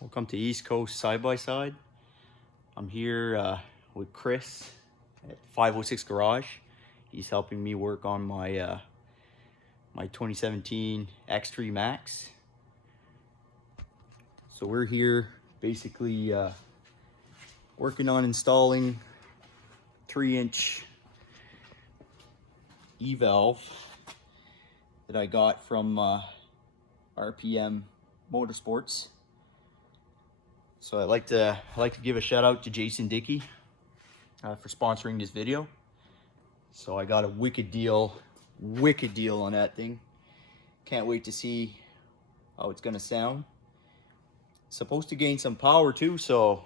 Welcome to East Coast Side by Side. I'm here with Chris at 506 Garage. He's helping me work on my my 2017 X3 Max. So we're here basically working on installing 3-inch E-valve that I got from RPM Motorsports. So I'd like to give a shout out to Jason Dickey for sponsoring this video. So I got a wicked deal on that thing. Can't wait to see how it's gonna sound. Supposed to gain some power too, so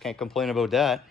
can't complain about that.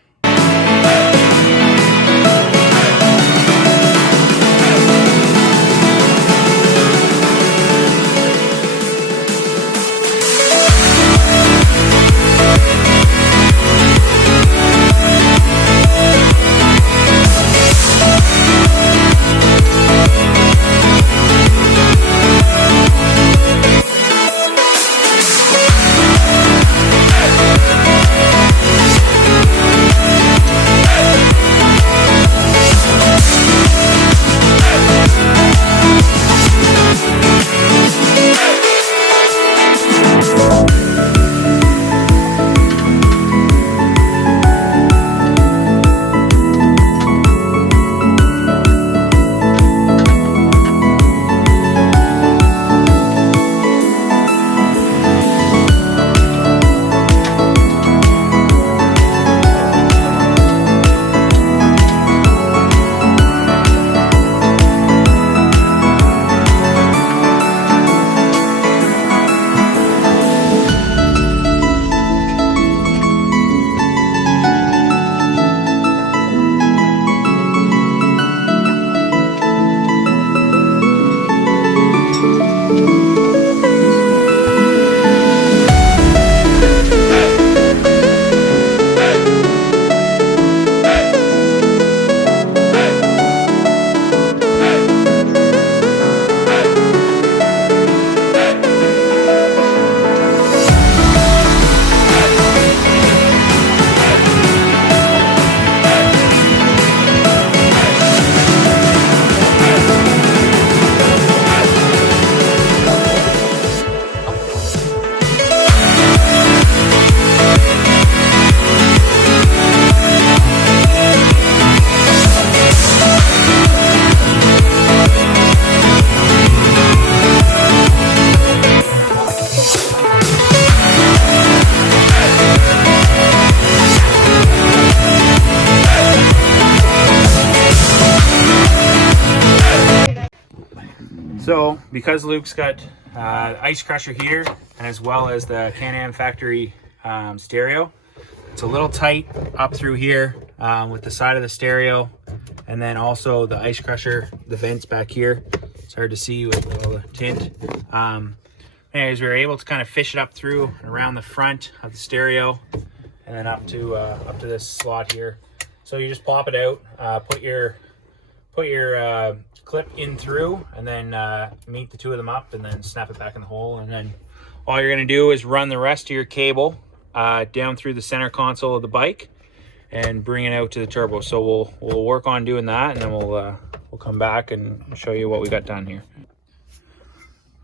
So because Luke's got ice crusher here, and as well as the Can-Am factory stereo, it's a little tight up through here with the side of the stereo, and then also the ice crusher, the vents back here. It's hard to see with all the tint. Anyways, we were able to kind of fish it up through and around the front of the stereo, and then up to this slot here. So you just plop it out, put your clip in through, and then meet the two of them up, and then snap it back in the hole. And then all you're going to do is run the rest of your cable down through the center console of the bike and bring it out to the turbo. So we'll work on doing that, and then we'll come back and show you what we got done here.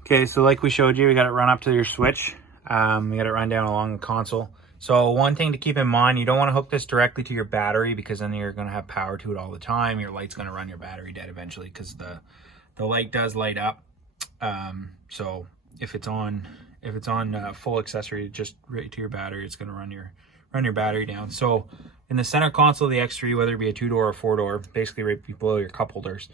Okay, so like we showed you, we got it run up to your switch. We got it run down along the console. So one thing to keep in mind, you don't want to hook this directly to your battery, because then you're going to have power to it all the time. Your light's going to run your battery dead eventually, because the light does light up. So if it's on full accessory, just right to your battery, it's going to run your battery down. So in the center console of the X3, whether it be a 2-door or 4-door, basically right below your cup holders,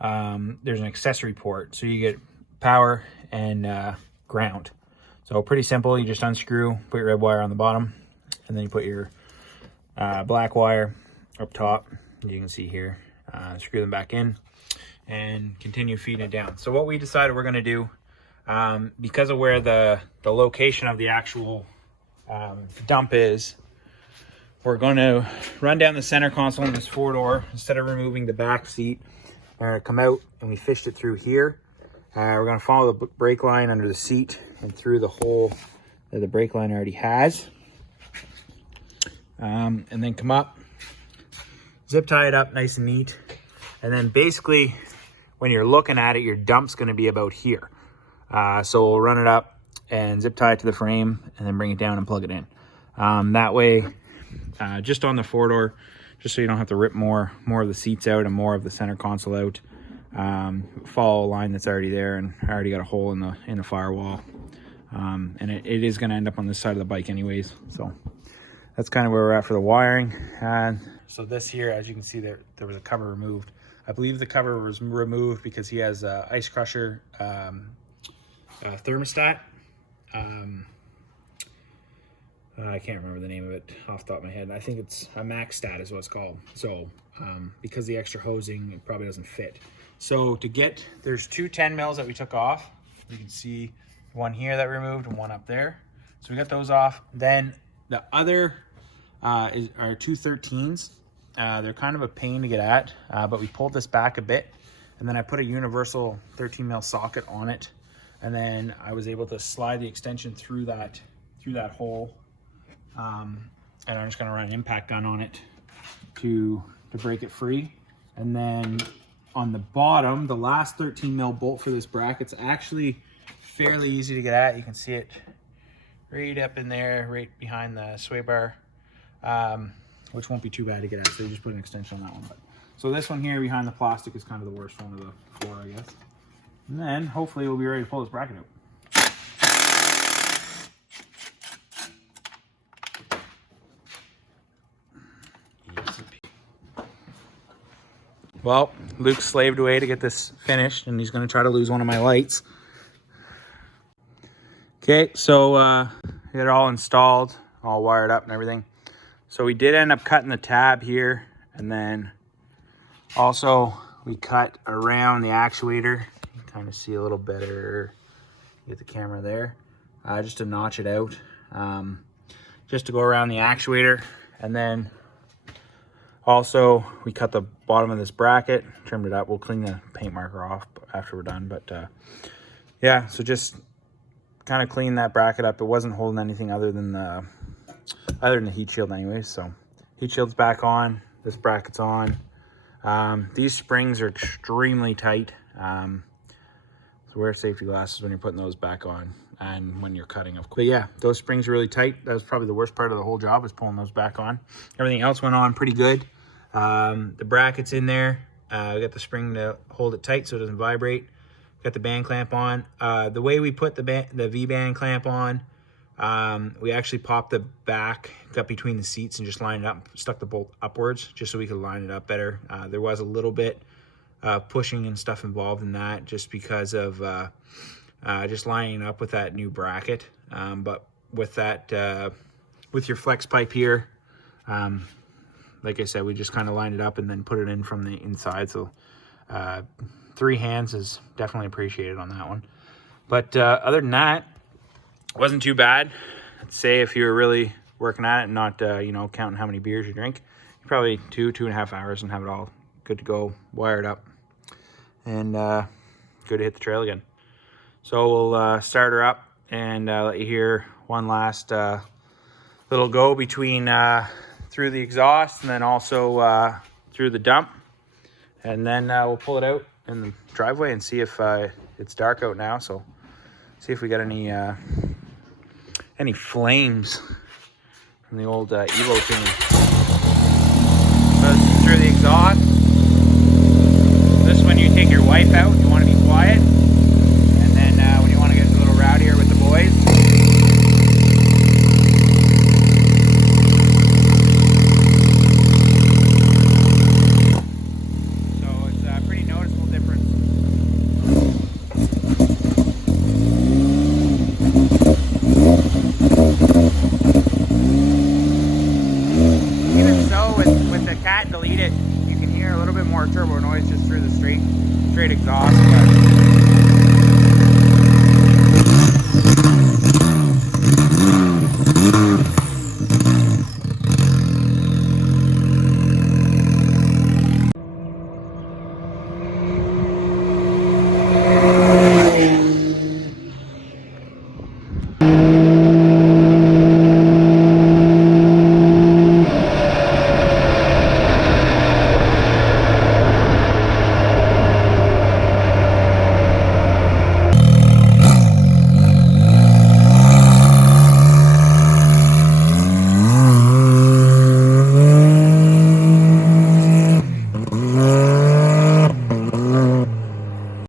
there's an accessory port. So you get power and ground. So pretty simple. You just unscrew, put your red wire on the bottom, and then you put your black wire up top. You can see here, screw them back in and continue feeding it down. So what we decided we're going to do, because of where the location of the actual dump is, we're going to run down the center console in this 4-door. Instead of removing the back seat, we're going to come out, and we fished it through here. We're going to follow the brake line under the seat and through the whole that the brake line already has. And then come up, zip tie it up nice and neat. And then basically when you're looking at it, your dump's going to be about here. So we'll run it up and zip tie it to the frame and then bring it down and plug it in. That way, just on the 4-door, just so you don't have to rip more of the seats out and more of the center console out. Follow a line that's already there, and I already got a hole in the firewall. And it is going to end up on this side of the bike anyways. So that's kind of where we're at for the wiring. And so this here, as you can see, there was a cover removed. I believe the cover was removed because he has a ice crusher thermostat. I can't remember the name of it off the top of my head. I think it's a max stat is what it's called. So because the extra hosing, it probably doesn't fit. So there's 2 10 mils that we took off. You can see one here that we removed and one up there. So we got those off. Then the other are 2 13s. They're kind of a pain to get at, but we pulled this back a bit, and then I put a universal 13 mil socket on it, and then I was able to slide the extension through that hole. And I'm just going to run an impact gun on it to break it free. And then on the bottom, the last 13 mil bolt for this bracket's actually fairly easy to get at. You can see it right up in there, right behind the sway bar, which won't be too bad to get at. So you just put an extension on that one. So this one here behind the plastic is kind of the worst one of the 4, I guess. And then hopefully we'll be ready to pull this bracket out. Well, Luke slaved away to get this finished, and he's going to try to lose one of my lights. Okay, so get it all installed, all wired up and everything. So we did end up cutting the tab here, and then also we cut around the actuator. You can kind of see a little better, get the camera there, just to notch it out, just to go around the actuator. And then also we cut the bottom of this bracket, trimmed it up. We'll clean the paint marker off after we're done, but yeah, so just kind of clean that bracket up. It wasn't holding anything other than the heat shield anyways. So heat shield's back on, this bracket's on. These springs are extremely tight. So wear safety glasses when you're putting those back on and when you're cutting, of course. But yeah, those springs are really tight. That was probably the worst part of the whole job, was pulling those back on. Everything else went on pretty good. The bracket's in there. We got the spring to hold it tight so it doesn't vibrate. Got the band clamp on. The way we put the V-band clamp on, we actually popped the back, got between the seats and just lined it up, stuck the bolt upwards just so we could line it up better. There was a little bit pushing and stuff involved in that just because of just lining up with that new bracket. But with that, with your flex pipe here, like I said, we just kind of lined it up and then put it in from the inside. So 3 hands is definitely appreciated on that one. But other than that, it wasn't too bad. I'd say if you were really working at it and not, counting how many beers you drink, you probably 2.5 hours and have it all good to go, wired up, and good to hit the trail again. So we'll start her up and let you hear one last little go between through the exhaust and then also through the dump. And then we'll pull it out in the driveway and see if it's dark out now. So see if we got any flames from the old Evo tune. So through the exhaust. This one you take your wife out. You want to be quiet. And then when you want to get a little rowdier with the boys. Delete it, you can hear a little bit more turbo noise just through the straight exhaust.